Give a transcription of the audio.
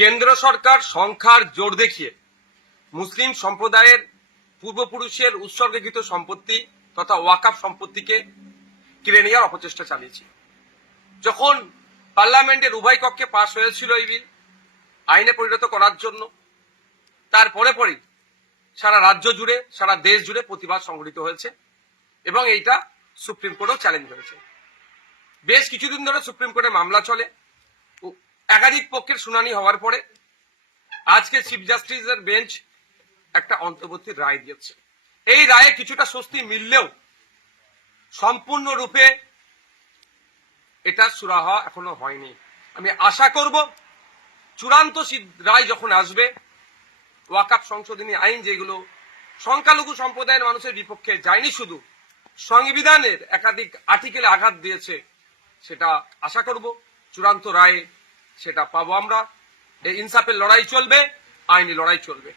কেন্দ্র সরকার সংখ্যার জোর দেখিয়ে মুসলিম সম্প্রদায়ের পূর্বপুরুষের উৎসর্গীকৃত সম্পত্তি তথা ওয়াকফ সম্পত্তিকে কেড়ে নেওয়ার অপচেষ্টা চালিয়েছে। যখন পার্লামেন্টের উভয় কক্ষে পাশ হয়েছিল এই বিল আইনে পরিণত করার জন্য, তারপরে পরেই সারা রাজ্য জুড়ে সারা দেশ জুড়ে প্রতিবাদ সংঘটিত হয়েছে এবং এইটা সুপ্রিম কোর্টেও চ্যালেঞ্জ হয়েছে। বেশ কিছুদিন ধরে সুপ্রিম কোর্টে মামলা চলে, একাধিক পক্ষের শুনানি হওয়ার পরে আজকে চিফ জাস্টিসের বেঞ্চ একটা অন্তর্বর্তী রায় দিয়েছে। এই রায়ে কিছুটা স্বস্তি মিললেও সম্পূর্ণরূপে এটা সুরাহা এখনো হয়নি। আমি আশা করব চূড়ান্ত রায় যখন আসবে, ওয়াকফ সংশোধনী আইন যেগুলো সংখ্যালঘু সম্প্রদায়ের মানুষের বিপক্ষে যায়নি, শুধু সংবিধানের একাধিক আর্টিকেলে আঘাত দিয়েছে, সেটা আশা করব চূড়ান্ত রায়ে সেটা পাবো আমরা। এই ইনসাফের লড়াই চলবে, আইনি লড়াই চলবে।